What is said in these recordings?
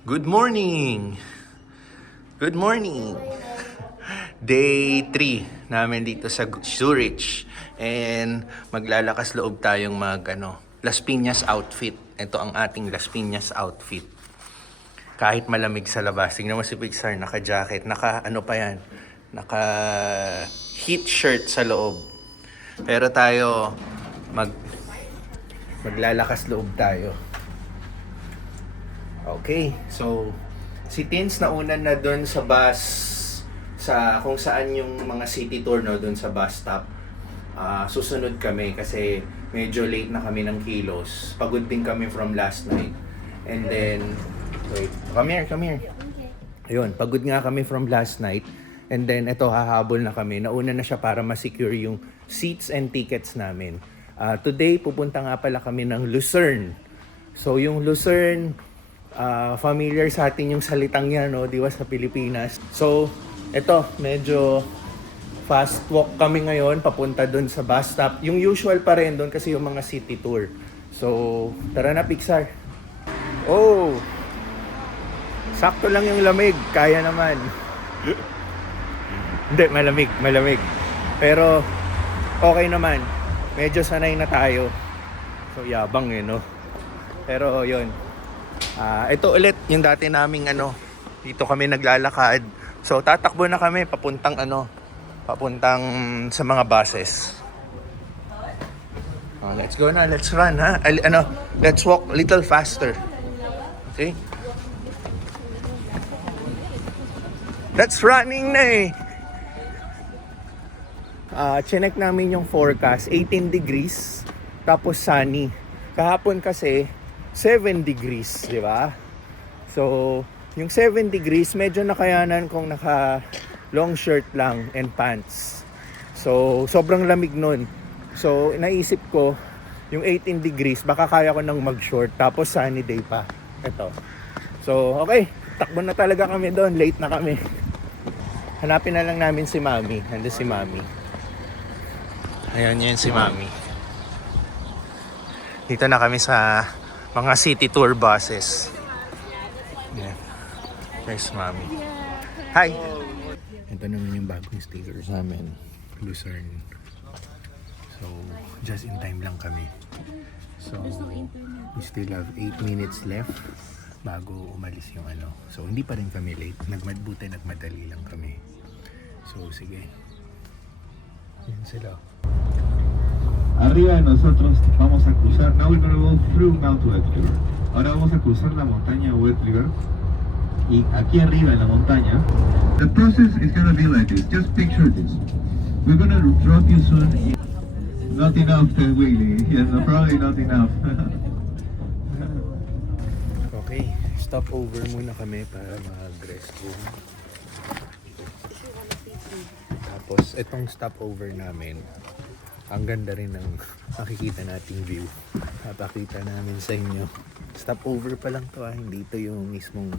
Good morning! Good morning! Day 3 namin dito sa Zurich. And maglalakas loob tayong Las Piñas outfit. Ito ang ating Las Piñas outfit. Kahit malamig sa labas. Tingnan mo si Pixar, naka-jacket. Naka-heat shirt sa loob. Pero tayo, maglalakas loob tayo. Okay, so si Tins nauna na doon sa bus sa kung saan yung mga city tour doon sa bus stop. Susunod kami kasi medyo late na kami ng kilos. Pagod din kami from last night. And then come here. Ayun, pagod nga kami from last night. And then ito, hahabol na kami. Nauna na siya para ma-secure yung seats and tickets namin. Today pupunta nga pala kami ng Lucerne. So yung Lucerne, familiar sa atin yung salitang yan, no? Di ba, sa Pilipinas. So, eto, medyo fast walk kami ngayon papunta dun sa bus stop. Yung usual pa rin dun kasi yung mga city tour. So, tara na, Pixar. Oh! Sakto lang yung lamig. Kaya naman. Hindi, malamig. Pero, okay naman. Medyo sanay na tayo. So, yabang no? Pero, yun. Ito ulit yung dati naming dito kami naglalakad. So tatakbo na kami papuntang sa mga buses. Let's go na, let's run ha. Let's walk a little faster. Okay? That's running na eh. Chinek namin yung forecast, 18 degrees tapos sunny. Kahapon kasi 7 degrees, di ba? So, yung 7 degrees, medyo nakayanan kung naka long shirt lang and pants. So, sobrang lamig nun. So, naisip ko, yung 18 degrees, baka kaya ko nang mag-short. Tapos, sunny day pa. Ito. So, okay. Takbo na talaga kami doon. Late na kami. Hanapin na lang namin si Mami. Nandun si Mami. Ayan, yan si Mami. Dito na kami sa mga city tour buses. Yeah. There's Mami. Hi! Ito naman yung bagong sticker sa amin. Lucerne. So, just in time lang kami. So, we still have 8 minutes left bago umalis yung So, hindi pa rin kami late. Nagmadali lang kami. So, sige. Yan sila. Arriba de nosotros vamos a cruzar, now we're going to go through Mount Wetliver. Ahora vamos a cruzar la montaña Wetliver. Y aquí arriba en la montaña, the process is going to be like this. Just picture this. We're going to drop you soon. Not enough, Willie. Yes, probably not enough. Okay, stop over muna kami para mag-restroom. Tapos, itong stopover namin, ang ganda rin ng makikita nating view. Papakita namin sa inyo. Stopover pa lang to hindi to yung mismong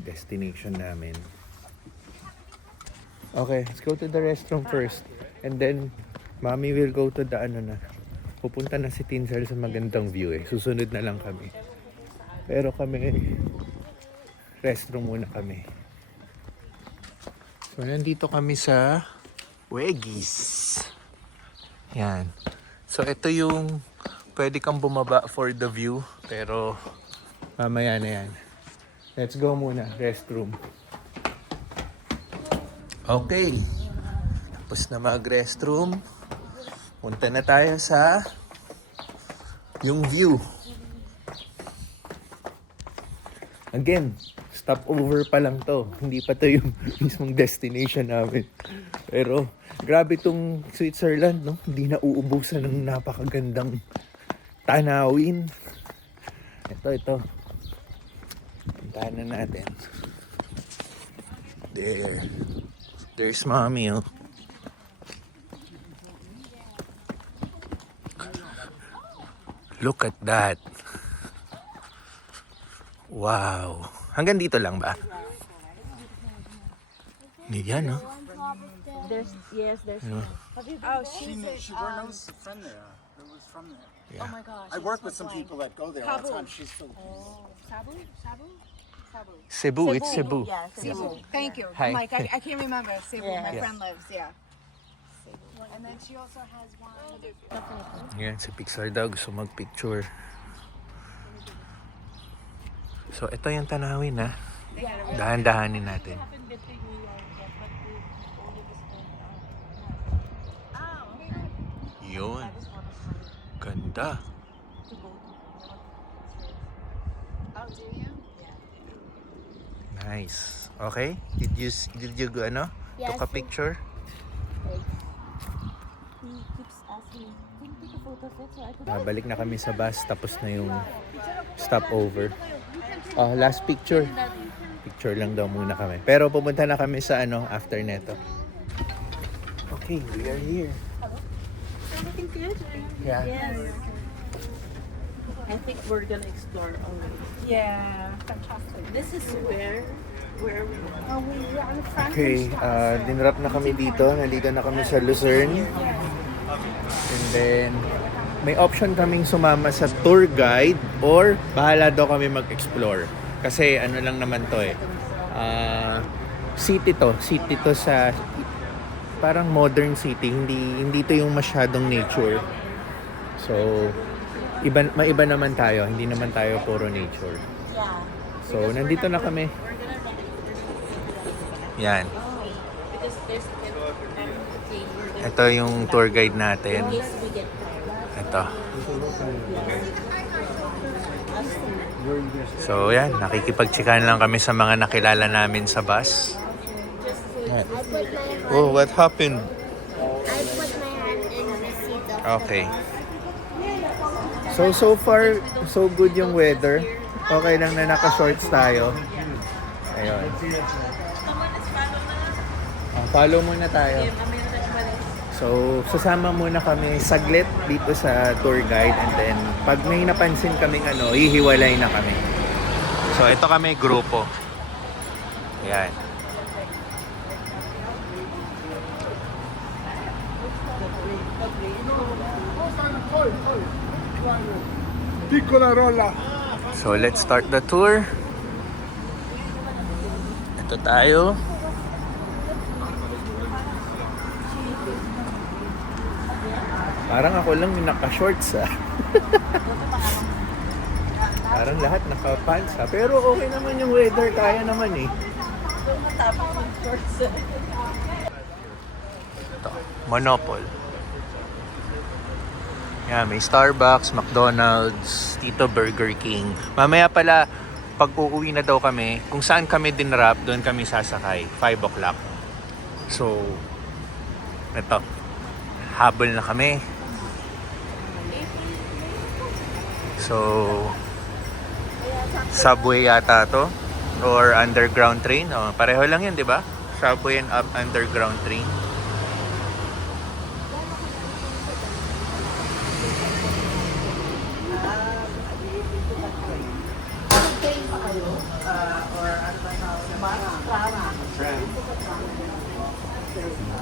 destination namin. Okay, let's go to the restroom first. And then, Mami will go to the pupunta na si Tinsel sa magandang view Susunod na lang kami. Pero kami, restroom muna kami. So, nandito kami sa Weggies. Yan. So, ito yung pwede kang bumaba for the view. Pero, mamaya na yan. Let's go muna. Restroom. Okay. Tapos na mag-restroom. Punta na tayo sa yung view. Again, stopover pa lang to. Hindi pa to yung mismong destination namin. Pero, grabe tong Switzerland, no? Hindi na uubusan ng napakagandang tanawin. Ito. Puntahan na natin. There's Mommy, oh. Look at that. Wow. Hanggang dito lang ba? Hindi yan, no? There's She knows from there. It was from there. Oh my gosh. I work with some people that go there all the time. She's from. Sabu? Cebu, it's Cebu. Yeah, Cebu. Thank you. Hi. I'm like, I can't remember. Cebu, my Yes. friend lives, yeah. And then she also has one. Yan, si Pixar daw gusto mag-picture. So, ito yung tanawin ha. Dahan-dahanin natin. Yun. Ganda. Oh, do you? Nice. Okay? Did you go ano? Yes. Took a picture? He keeps asking, can you take a photo of it? So I could... Balik na kami sa bus, tapos na yung stopover. Last picture. Picture lang daw muna kami. Pero pumunta na kami sa ano, after neto. Okay, we are here. Everything good? Yeah. Yes. I think we're gonna explore already. Yeah, fantastic. This is where we Oh, we are on Franklin Okay, dinrap na kami dito. Naligo na kami sa Luzerne. And then, may option kaming sumama sa tour guide or bahala daw kami mag-explore. Kasi ano lang naman to eh. City to sa parang modern city. Hindi to yung masyadong nature. So, maiba naman tayo. Hindi naman tayo puro nature. Yeah. So, nandito na kami. Yan. Because there's okay, we're gonna Ito yung tour guide natin. in case we get Ito. So, yan. Nakikipag-chikahan lang kami sa mga nakilala namin sa bus. Yan. Oh, what happened? I put my hand in the seat of Okay. So far, so good yung weather. Okay lang na naka-shorts tayo. Ayun. Follow muna tayo. So, sasama muna kami saglit dito sa tour guide and then pag may napansin kaming ano, hihiwalay na kami. So, ito kami grupo. Ayan. Piccola rolla. So, let's start the tour. Ito tayo. Parang ako lang yung naka-shorts ah. Parang lahat naka-pants ah. Pero okay naman yung weather, kaya naman eh. Ito, Monopol. Yan, may Starbucks, McDonald's, Tito Burger King. Mamaya pala, pag uuwi na daw kami, kung saan kami dinrap, doon kami sasakay. 5 o'clock. So, ito. Habol na kami. So, subway yata to. Or underground train. Oh, pareho lang yun, di ba? Subway and underground train.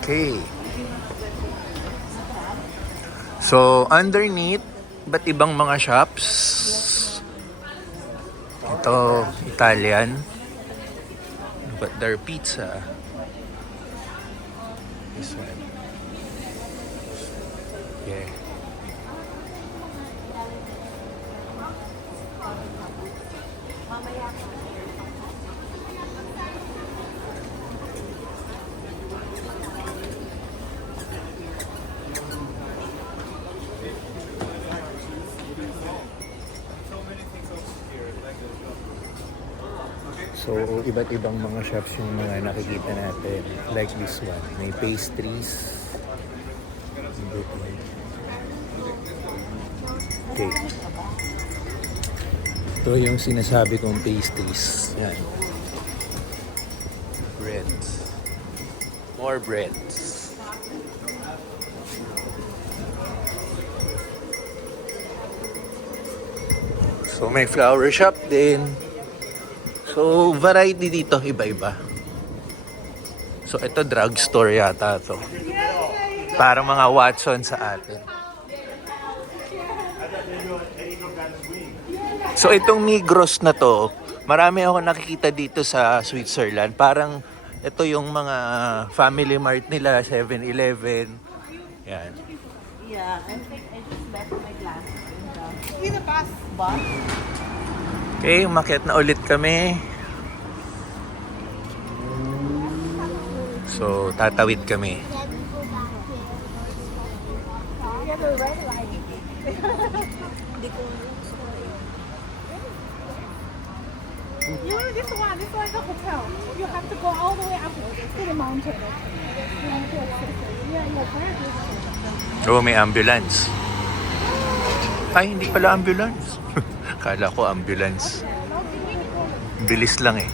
Okay. So, underneath, ba't ibang mga shops? Ito, Italian. But their pizza. This one. Yeah. So, iba't ibang mga shops yung mga nakikita natin. Like this one. May pastries. Okay. Ito yung sinasabi kong pastries. Yan. Breads. More breads. So, may flower shop din. So, variety dito, iba-iba. So, ito drugstore yata to. Parang mga Watson sa atin. So, itong Migros na to, Marami ako nakikita dito sa Switzerland. Parang ito yung mga family mart nila, 7-Eleven. Yan. Yeah, I think I just left my glasses in the bus. Okay, umakyat na ulit kami. So, tatawid kami. You know this one, it's like a hotel. You have to go all the way up to the mountain. Yeah, Oh, may ambulance. Ay, hindi pala ambulance. Kala ko ambulance. Bilis lang eh.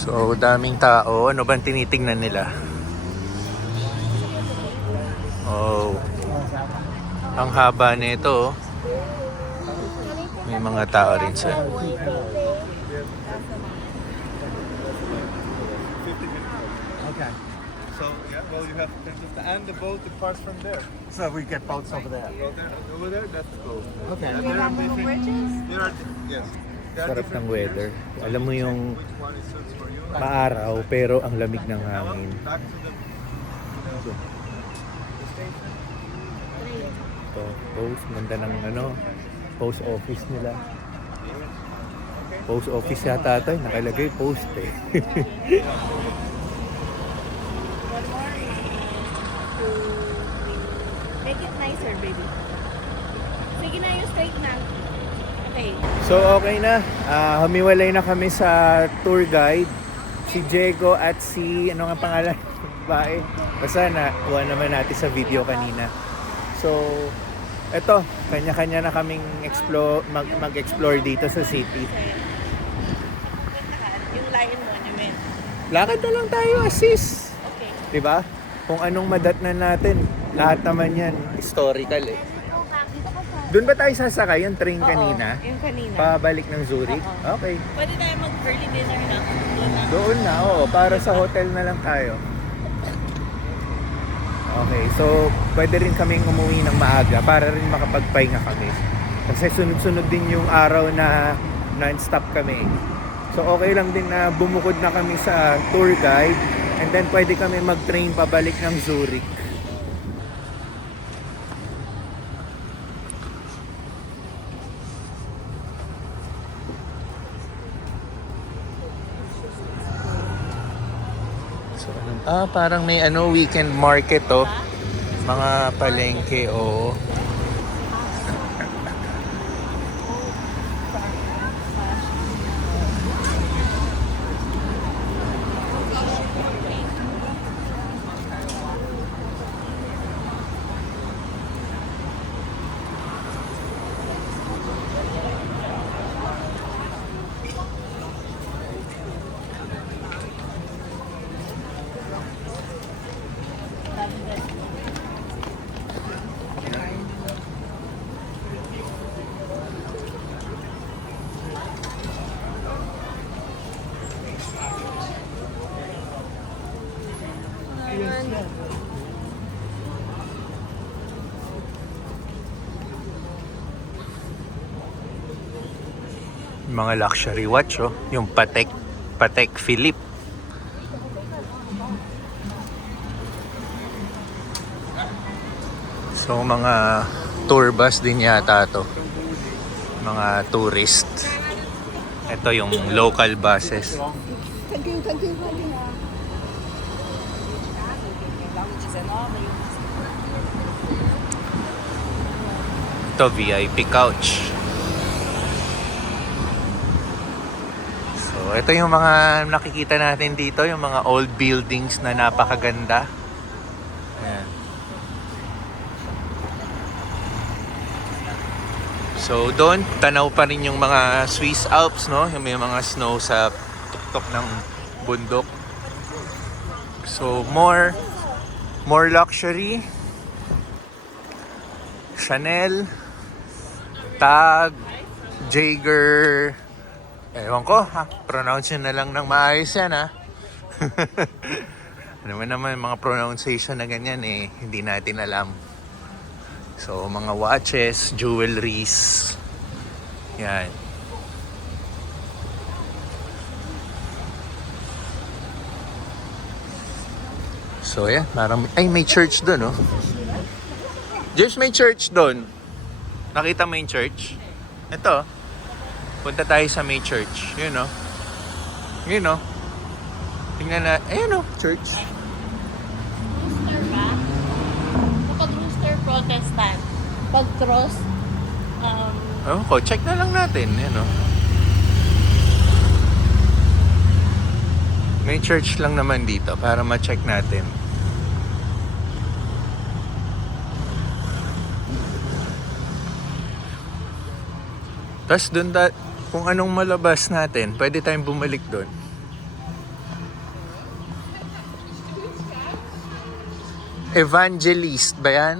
So, daming tao. Ano bang tinitingnan nila? Oh. Ang haba nito. May mga tao rin sa. Okay. So, yeah, well, you have and the boat departs from there. So we get boats over there. Well, there, over there, that's the boat. Okay. And there are different, there are, yes. There are Sarap different ng weather. areas. Alam mo yung Which one is suits for you? maaraw pero ang lamig ng Now, hangin. back to the station. Ito, post, ganda ng post office nila. Post office yata ito, nakalagay post eh. Make it nicer, baby. Sige na yung straight na. Okay. So okay na, humiwalay na kami sa tour guide. Si Diego at si, ano nga pangalan? Bae. Basta nakuha naman natin sa video kanina. So, eto, kanya-kanya na kaming mag-explore dito sa city. Yung Lion Monument. Lakad na lang tayo, assist. Okay. Diba? Kung anong madatnan natin, lahat naman yan, historical eh. Doon ba tayo sasakay yung train kanina? Oo, yung kanina. Pabalik ng Zurich? Oo. Okay. Pwede tayo mag-early dinner na. Doon na. Doon na, oo. Para sa hotel na lang tayo. Okay, so pwede rin kaming umuwi ng maaga para rin makapagpahinga kami. Kasi sunod-sunod din yung araw na non-stop kami. So okay lang din na bumukod na kami sa tour guide and then pwede kami mag-train pabalik ng Zurich. Parang may weekend market oh. Mga palengke oh. Mga luxury watch oh, yung Patek Philippe. So mga tour bus din yata to. Mga tourist. Ito yung local buses. Ito VIP couch. So ito yung mga nakikita natin dito, yung mga old buildings na napakaganda. Ayan. So doon, tanaw pa rin yung mga Swiss Alps, no? Yung may mga snow sa tuktok ng bundok. So more luxury. Chanel, Tag, Jaeger. Ewan ko, ha? Pronounce nyo na lang ng maayos yan, ha? Ano naman mga pronunciation na ganyan eh, hindi natin alam. So, mga watches, jewelries. Yan. So, yan. Parang, ay, may church doon, oh. James, may church doon. Nakita mo yung church? Ito. Punta tayo sa may church. Yun, oh. Yun, oh. Tingnan na. Ayun, oh. Church. Rooster ba? Kapag rooster, Protestant. Pag cross, Oh, check na lang natin. Yan, oh. May church lang naman dito para ma-check natin. Tapos doon, kung anong malabas natin, pwede tayong bumalik doon. Evangelist ba yan?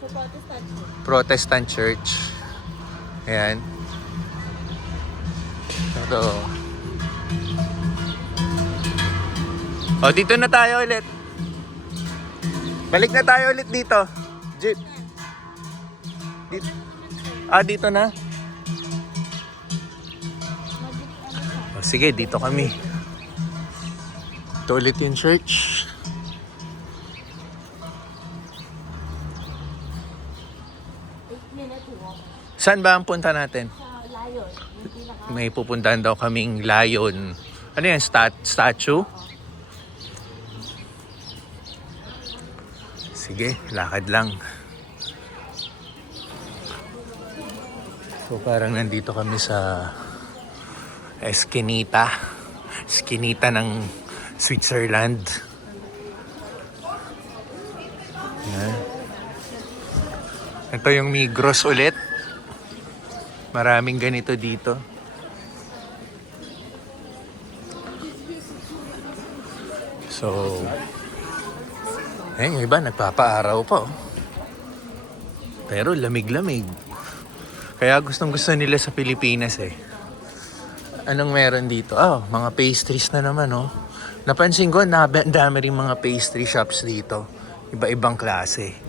sa Protestant. Protestant Church. Ayan. Ito. O, dito na tayo ulit. Balik na tayo ulit dito. Jeep. Dito. Dito na. O, sige, dito kami. Ito ulit yung church. Saan ba ang punta natin? Lion. May pupuntahan daw kaming lion. Ano yan? Statue? Sige, lakad lang. So parang nandito kami sa Eskinita. Eskinita ng Switzerland. Yan. Ito yung Migros ulit. Maraming ganito dito. So, yung iba nagpapaaraw pa. Oh. Pero lamig-lamig. Kaya gustong-gusto nila sa Pilipinas eh. Anong meron dito? Mga pastries na naman, oh. Napansin ko, dami rin mga pastry shops dito. Iba-ibang klase.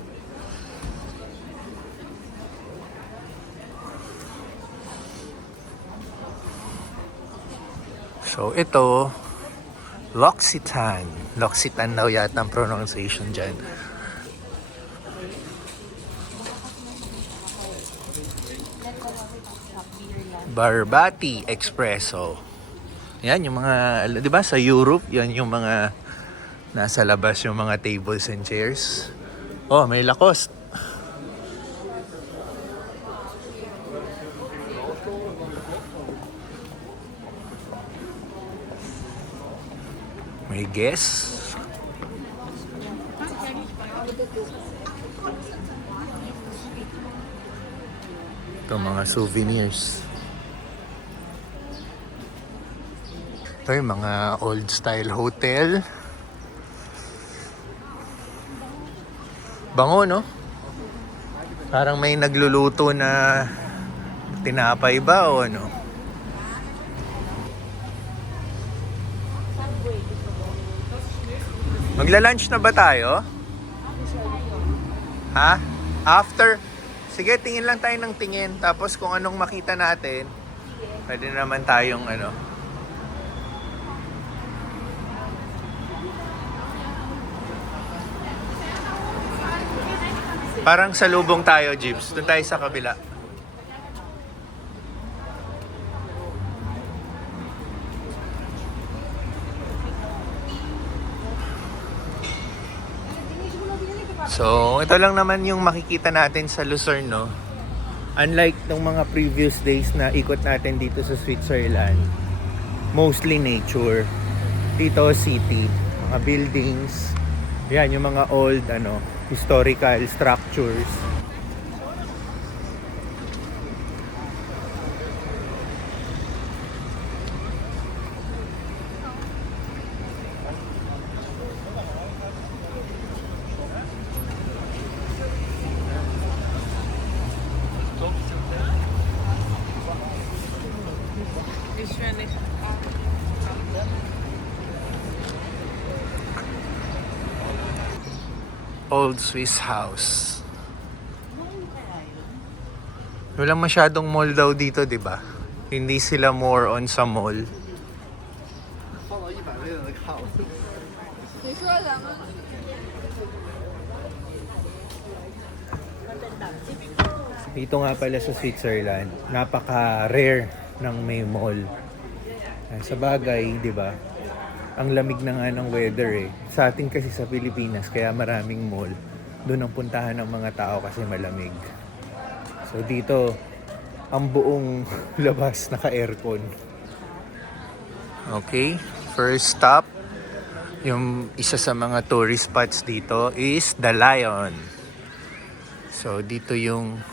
So, ito, L'Occitane. L'Occitane daw yata ang pronunciation dyan. Barbati Espresso. Yan, yung mga, di ba sa Europe, yan yung mga nasa labas yung mga tables and chairs. Oh, may Lacoste. May Guess. Ito mga souvenirs. Ito yung mga old style hotel. Bango, no? Parang may nagluluto na tinapay ba o ano? Magla-lunch na ba tayo? Ha? After? Sige, tingin lang tayo ng tingin. Tapos kung anong makita natin, pwede naman tayong ano. Parang salubong tayo, Jeeps. Doon tayo sa kabila. So, ito lang naman yung makikita natin sa Luzerne, no? Unlike nung mga previous days na ikot natin dito sa Switzerland, mostly nature. Dito, city, mga buildings, yan, yung mga old, historical structures. Old Swiss House. Walang masyadong mall daw dito, di ba? Hindi sila more on sa mall. Dito nga pala sa Switzerland, napaka-rare ng may mall. Sa bagay, di ba? Ang lamig na nga ng weather eh. Sa atin kasi sa Pilipinas, kaya maraming mall. Doon ang puntahan ng mga tao kasi malamig. So dito, ang buong labas naka-aircon. Okay, first stop. Yung isa sa mga tourist spots dito is The Lion. So dito yung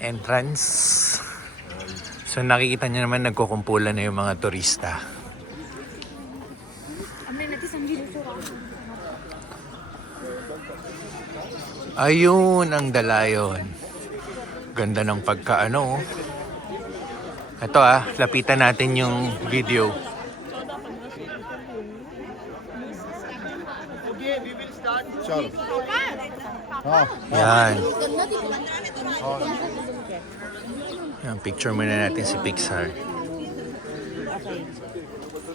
entrance. So nakikita nyo naman nagkukumpulan na yung mga turista. Ayun ang The Lion. Ganda ng pagkaano. Ito lapitan natin yung video. Yan. Yan, picture muna natin si Pixar.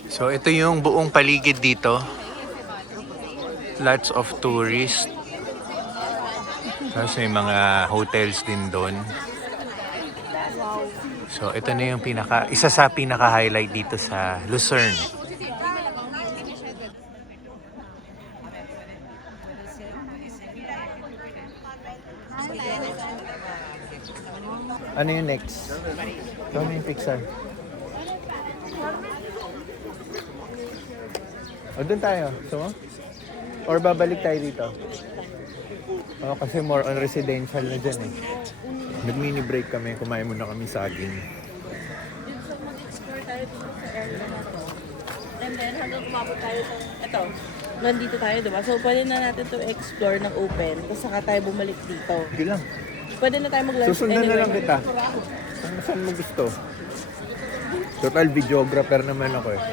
So ito yung buong paligid dito. Lots of tourists. Tapos may mga hotels din doon. So ito na yung isa sa pinaka-highlight dito sa Lucerne. Ano yung next? Ano yung Pixar? O doon tayo. So, or babalik tayo dito? O kasi more on residential na dyan eh. Nag-mini break kami. Kumain muna kami saging. Mag-explore tayo dito sa area na to. And then hanggang kumabot tayo ng ito. Nandito tayo, diba? So pwede na natin to explore ng open. Tapos saka tayo bumalik dito. Hindi lang. Pwede na tayo mag-lunch Susundan na lang kita. Saan mo gusto? Total videographer naman ako eh.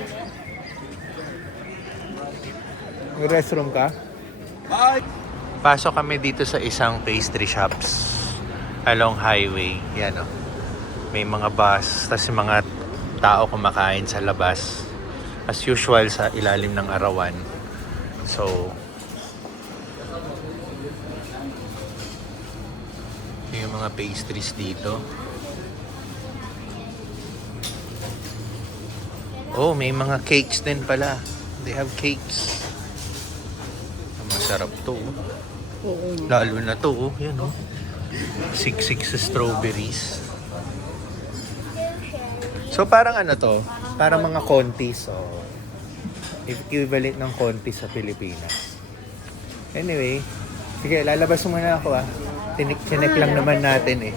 May restroom ka? Pasok kami dito sa isang pastry shops along highway. Yan o. May mga bus, tas yung mga tao kumakain sa labas. As usual sa ilalim ng arawan. So, yung mga pastries dito. Oh, may mga cakes din pala. They have cakes. Masarap to. Lalo na to. Yan oh. Siksik sa strawberries. So parang ano to? Parang mga contis. Oh. Equivalent ng contis sa Pilipinas. Anyway. Sige, lalabas muna ako Tinik lang naman natin eh.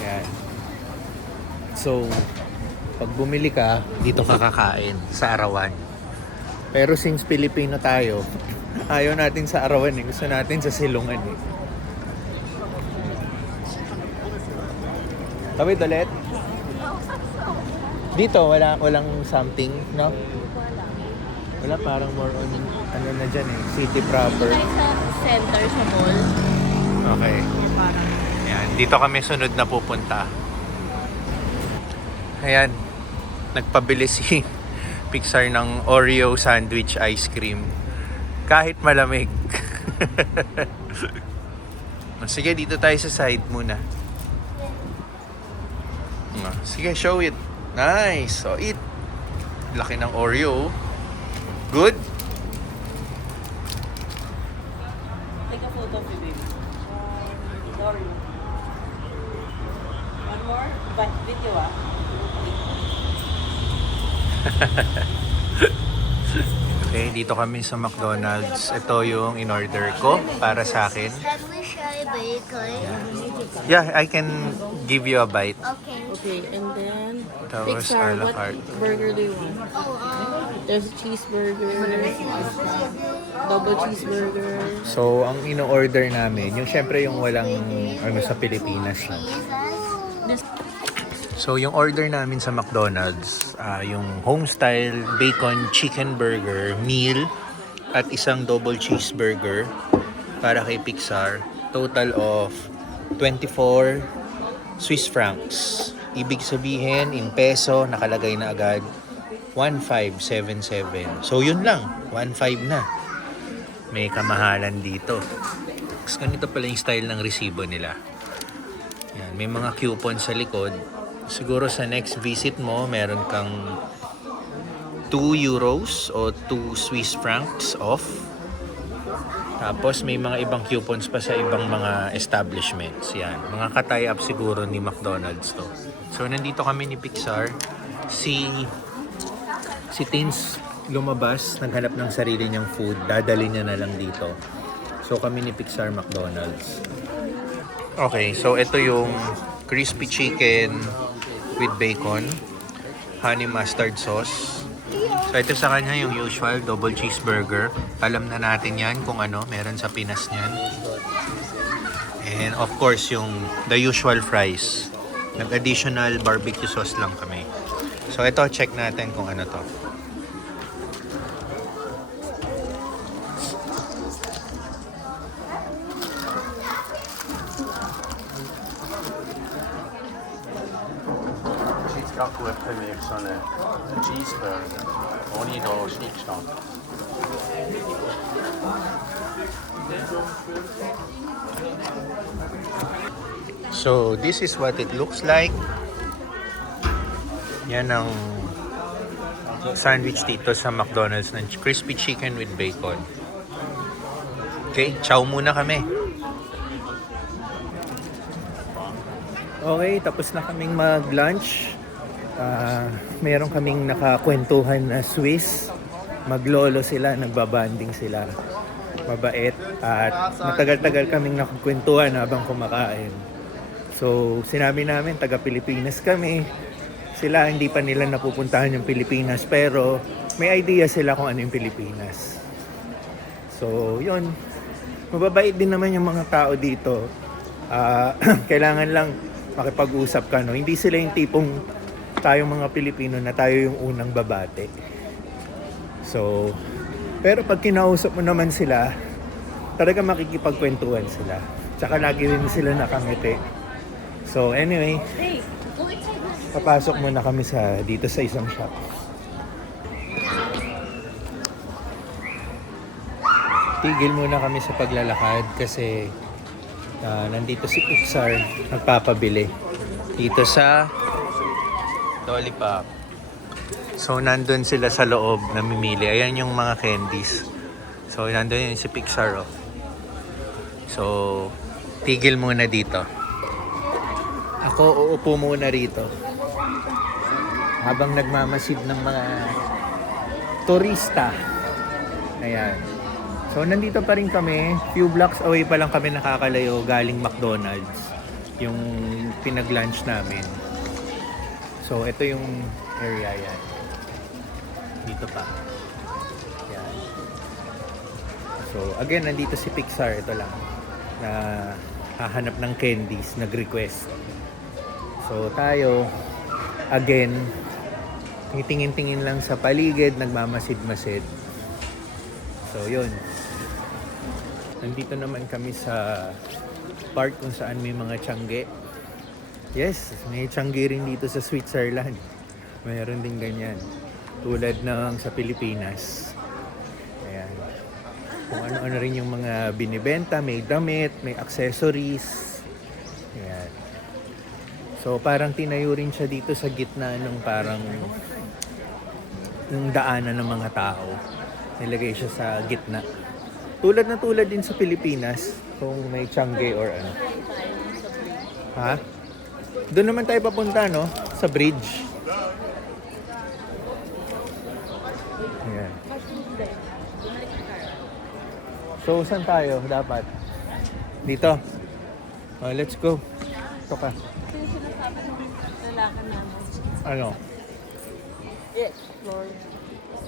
Ayan. So, pag bumili ka, dito ka kakain sa arawan. Pero since Pilipino tayo, ayaw natin sa arawan eh. Gusto natin sa silungan eh. Tawid ulit. Dito, walang something, no? Wala, parang more on, ano na dyan eh, city proper. Tayo sa center, sa mall. Okay. Ayan, dito kami sunod na pupunta. Ayan, nagpabili si Pixar ng Oreo sandwich ice cream. Kahit malamig. Sige, dito tayo sa side muna. Sige, show it. Nice. So, eat. Laki ng Oreo. Good. Take a photo of you, baby. Sorry. One more? But video Okay, dito kami sa McDonald's. Ito yung in-order ko para sa akin. Yeah, I can give you a bite. Okay, and then Tapos Pixar, a la what carte. burger do you want? There's a cheeseburger, double cheeseburger. So, ang ino-order namin, yung syempre yung walang ano sa Pilipinas. So, yung order namin sa McDonald's, yung homestyle bacon chicken burger meal at isang double cheeseburger para kay Pixar. Total of 24 Swiss francs. Ibig sabihin, in peso, nakalagay na agad 1,577. So yun lang, 1,500 na. May kamahalan dito. Tapos ganito pala yung style ng resibo nila. Yan, may mga coupon sa likod. Siguro sa next visit mo, meron kang 2 euros o 2 Swiss francs off. Tapos may mga ibang coupons pa sa ibang mga establishments. Yan, mga ka-tie up siguro ni McDonald's to. So nandito kami ni Pixar. Si Teens lumabas, naghanap ng sarili niyang food. Dadali niya na lang dito. So kami ni Pixar McDonald's. Okay, so ito yung crispy chicken with bacon, honey mustard sauce. So ito sa kanya yung usual double cheeseburger. Alam na natin yan kung ano meron sa Pinas niyan. And of course yung the usual fries. Nag-additional barbecue sauce lang kami. So ito, check natin kung ano to. Kakao premiere sådan cheeseburger. Only då snicksnack. So this is what it looks like. Yan ang sandwich dito sa McDonald's ng crispy chicken with bacon. Okay, chow muna kami. Okay, tapos na kaming mag-lunch. Meron kaming nakakwentuhan na Swiss. Maglolo sila, nagbabanding sila. Mabait. At matagal-tagal kaming nakakwentuhan habang kumakain. So, sinabi namin, taga-Pilipinas kami. Sila, hindi pa nila napupuntahan yung Pilipinas. Pero, may idea sila kung ano yung Pilipinas. So, yun. Mababait din naman yung mga tao dito. Kailangan lang makipag-usap ka, no? Hindi sila yung tipong tayong mga Pilipino na tayo yung unang babate. So, pero pag kinausap mo naman sila, talaga makikipagkwentuhan sila. Tsaka lagi rin sila nakangiti. So, anyway, papasok muna kami dito sa isang shop. Tigil muna kami sa paglalakad kasi nandito si Pixar nagpapabili dito sa Lollipop. So nandun sila sa loob namimili. Ayan yung mga candies. So nandun yung si Pixar. Oh. So tigil muna dito. Ako uupo muna rito habang nagmamasid ng mga turista. Ayan. So nandito pa rin kami, few blocks away pa lang kami nakakalayo galing McDonald's, yung pinag-lunch namin. So ito yung area yan. Dito pa. Yan. So again, nandito si Pixar, ito lang, na hahanap ng candies, nag-request. So tayo, again, tingin-tingin lang sa paligid, nagmamasid-masid. So yun. Nandito naman kami sa park kung saan may mga tiangge. Yes, may tiangge rin dito sa Switzerland. Mayroon din ganyan. Tulad ng sa Pilipinas. Ayan. Kung ano-ano rin yung mga binibenta. May damit, may accessories. Ayan. So parang tinayo rin siya dito sa gitna ng parang ng daanan ng mga tao. Nilagay siya sa gitna. Tulad na tulad din sa Pilipinas kung may tiangge or ano. Ha? Doon naman tayo papunta, no? Sa bridge. Ayan. So, saan tayo dapat? Dito. Oh, let's go. Ito ka. Ito yung sinasabi ng lalaki namin. Ano? I-explore.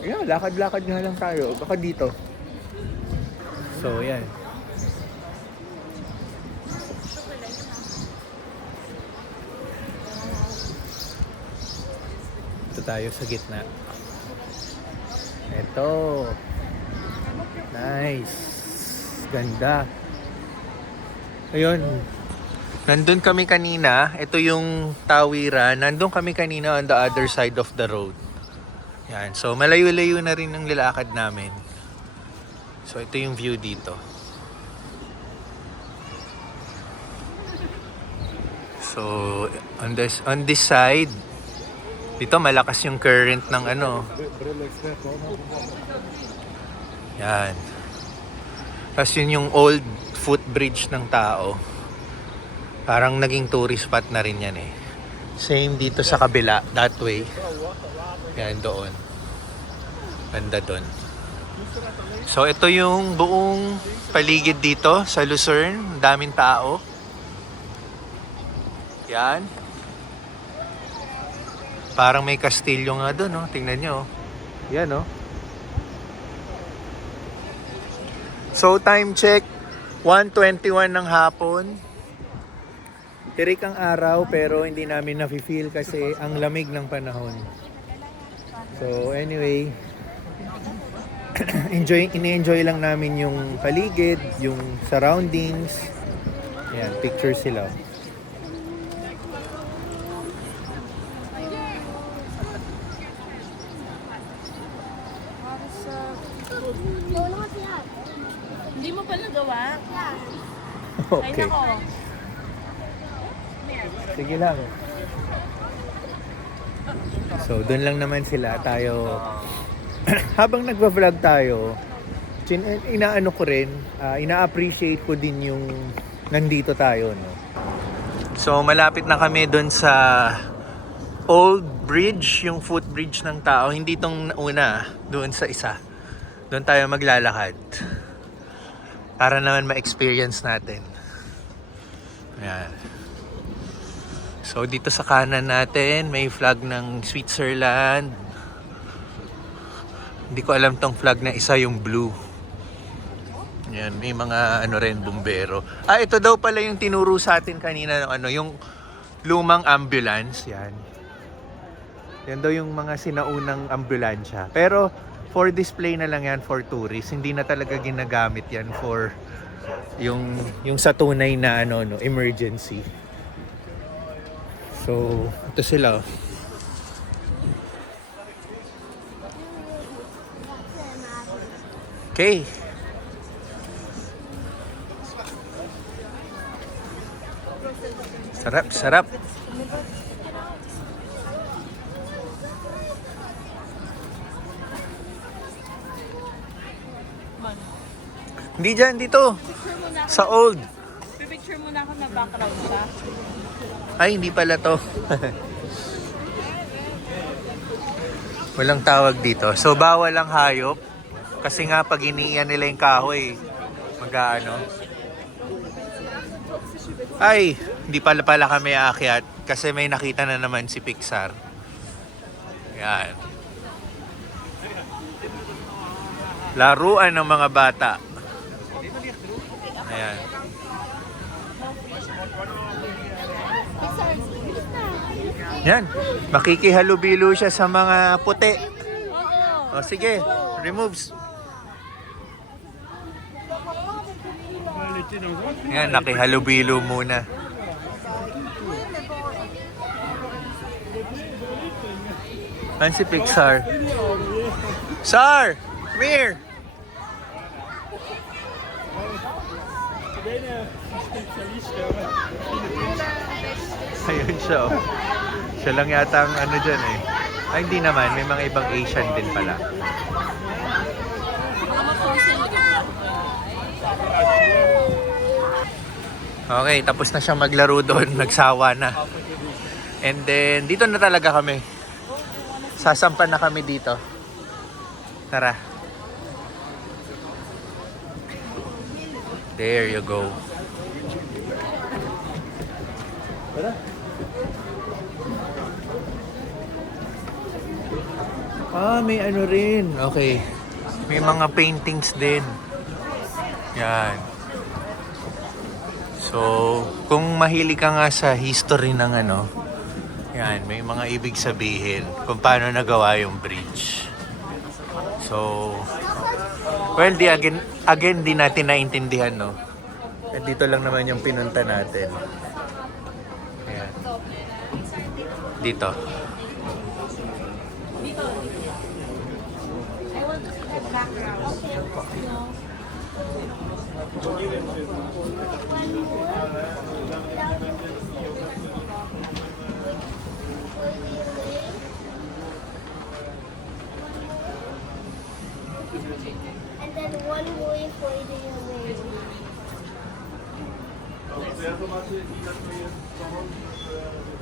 Yeah, lakad-lakad nga lang tayo. Baka dito. So, yan. Ito tayo sa gitna. Ito. Nice. Ganda. Ayun. Nandun kami kanina. Ito yung tawiran. Nandun kami kanina on the other side of the road. Yan. So, malayo-layo na rin ang lalakad namin. So, ito yung view dito. So, on this side, dito malakas yung current ng ano. Yan. Tapos yun yung old footbridge ng tao. Parang naging tourist spot na rin yan eh. Same dito sa kabila, that way. Yan doon. Banda doon. So ito yung buong paligid dito sa Lucerne. Daming tao. Yan. Parang may kastilyo nga doon, no? Tingnan nyo. Yan, no? So, time check. 1:21 ng hapon. Tirik ang araw, pero hindi namin nafe-feel kasi ang lamig ng panahon. So, anyway, ini-enjoy lang namin yung paligid, yung surroundings. Ayan, picture sila. Hindi mo pa nagawa? Okay. Ay, nako. Sige lang. So, doon lang naman sila. Tayo, habang nagva-vlog tayo, inaano ko rin, ina-appreciate ko din yung nandito tayo, no? So, malapit na kami doon sa old bridge, yung footbridge ng tao. Hindi tong una, doon sa isa. Doon tayo maglalakad. Para naman ma-experience natin. Ayan. So, dito sa kanan natin, may flag ng Switzerland. Hindi ko alam tong flag na isa, yung blue. Ayan, may mga ano rin, bumbero. Ito daw pala yung tinuro sa atin kanina, yung lumang ambulance. Yan. Yan daw yung mga sinaunang ambulansya. Pero, for display na lang yan for tourists. Hindi na talaga ginagamit yan for yung sa tunay na emergency. So, ito sila. Okay. Sarap, sarap. Hindi dyan, dito. Sa old. Pipicture muna ako na background siya. Ay, hindi pala to. Walang tawag dito. So, bawal ang hayop. Kasi nga, pag iniiyan nila yung kahoy, mag-aano. Ay, hindi pala kami aakyat. Kasi may nakita na naman si Pixar. Yan. Laruan ng mga bata. Ayan. Yan. Makikihalubilo siya sa mga puti. O sige, removes. Yan, nakihalubilo muna. Ano si Pixar? Sar! Come here! Ayun siya. Oh. Siya lang yata ang ano dyan eh. Ay, hindi naman. May mga ibang Asian din pala. Okay, tapos na siyang maglaro doon. Nagsawa na. And then, dito na talaga kami. Sasampan na kami dito. Tara. There you go. Tara. May ano rin. Okay. May mga paintings din. Yan. So, kung mahilig ka nga sa history ng yan, may mga ibig sabihin kung paano nagawa yung bridge. So, Well, again, di natin naintindihan, no? At dito lang naman yung pinunta natin. Ayan. Dito. And then one way floating away.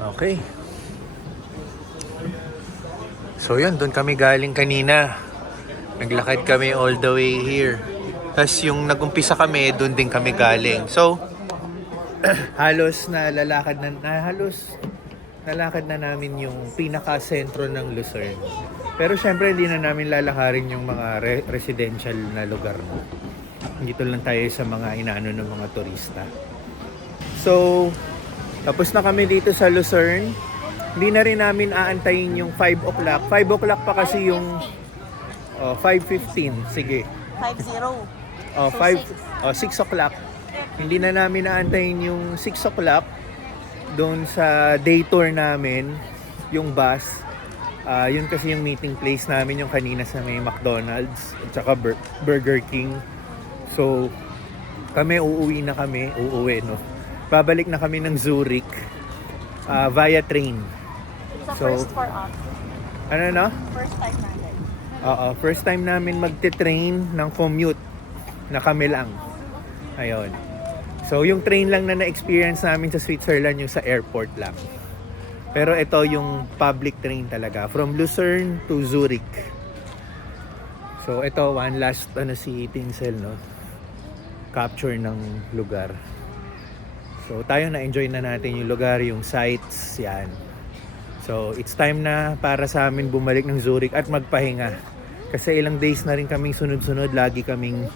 Okay. So yun, doon kami galing kanina. Naglakad kami all the way here. Tapos yung nagumpisa kami, doon din kami galing. So, halos nalalakad na namin yung pinaka-sentro ng Luzerne. Pero syempre hindi na namin lalakarin yung mga residential na lugar. Dito lang tayo sa mga inaano ng mga turista. So, tapos na kami dito sa Luzerne. Hindi na rin namin aantayin yung 5 o'clock. 5 o'clock pa kasi yung 5:15. Sige. 5-0. 6 o'clock. Hindi na namin aantayin yung 6 o'clock doon sa day tour namin, yung bus. Yun kasi yung meeting place namin yung kanina sa may McDonald's at saka Burger King. So, uuwi, no? Babalik na kami ng Zurich via train. So, first for us. Ano no? First time natin. First time namin magte-train ng commute na kami lang. Ayun. So, yung train lang na na-experience namin sa Switzerland yung sa airport lang. Pero ito yung public train talaga from Lucerne to Zurich. So, ito one last si Tinsel, no? Capture ng lugar. So, tayo na-enjoy na natin yung lugar, yung sights, yan. So, it's time na para sa amin bumalik ng Zurich at magpahinga. Kasi ilang days na rin kaming sunod-sunod, lagi kaming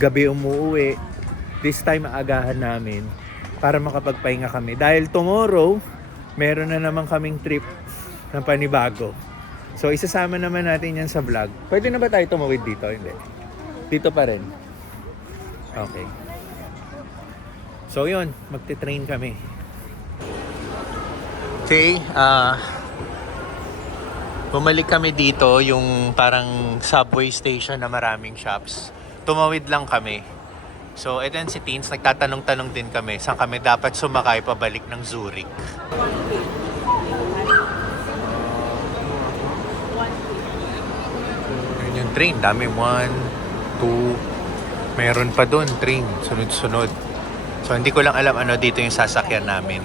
gabi umuwi. This time, aagahan namin para makapagpahinga kami. Dahil tomorrow, meron na naman kaming trip ng panibago. So, isasama naman natin yan sa vlog. Pwede na ba tayo tumawid dito? Hindi. Dito pa rin. Okay. So, yun. Magte-train kami. Okay. Bumalik kami dito, yung parang subway station na maraming shops. Tumawid lang kami. So, ito si Teens, nagtatanong-tanong din kami saan kami dapat sumakay pabalik ng Zurich. Yun yung train, dami. 1, 2, meron pa doon train, sunod-sunod. So, hindi ko lang alam ano dito yung sasakyan namin.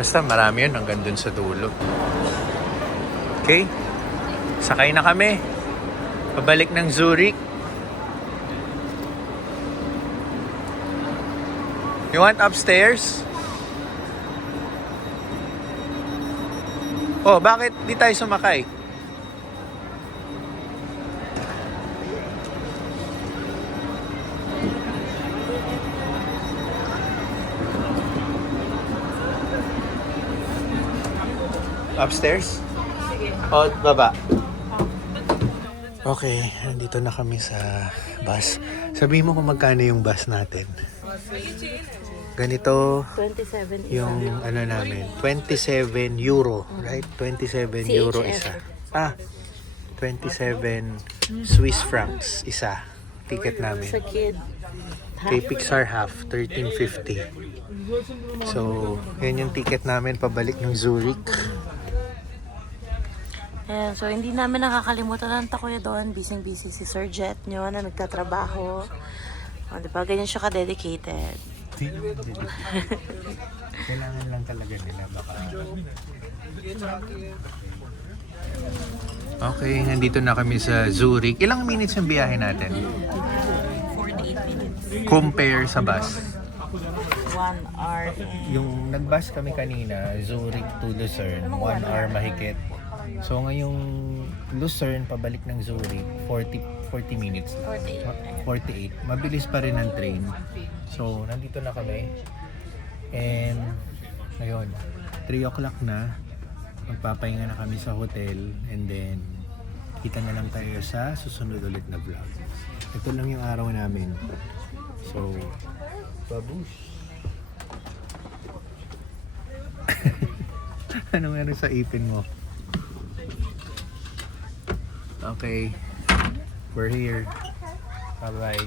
Basta marami yun hanggang dun sa dulo. Okay, sakay na kami. Pabalik ng Zurich. You want upstairs? Oh, bakit di tayo sumakay? Upstairs? O, baba. Okay, nandito na kami sa bus. Sabihin mo kung magkano yung bus natin. Ganito 27 yung ano namin, 27 euro, right? 27 euro isa. 27 Swiss francs isa. Ticket namin. sa kid. Kay Pixar half, 13.50. So, yun yung ticket namin pabalik ng Zurich. Ayan, so hindi namin nakakalimutan ng takuya doon. Busy-busy si Sir Jet nyo na nagtatrabaho. O, diba? Ganyan siya ka-dedicated. Kailangan lang talaga nila baka. Okay, nandito na kami sa Zurich. Ilang minutes yung biyahe natin? 48 minutes. Compare sa bus. 1 hour and... Yung nag-bus kami kanina, Zurich to Lucerne, 1 hour mahigit. So ngayong Lucerne pabalik ng Zurich, 40 minutes. 48. Mabilis pa rin ang train. So nandito na kami. And ayun, 3 o'clock na. Magpapahinga na kami sa hotel and then kita na lang tayo sa susunod ulit na vlog. Ito lang yung araw namin. So, babush. Ano meron sa ipin mo? Okay. We're here. Bye-bye.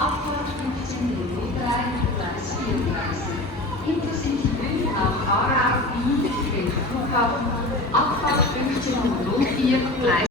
Abfahrt 15 Minuten Gleis 34. Intercity München nach Aarau, Wien, den Flughafen. Abfahrt 15.04 Gleis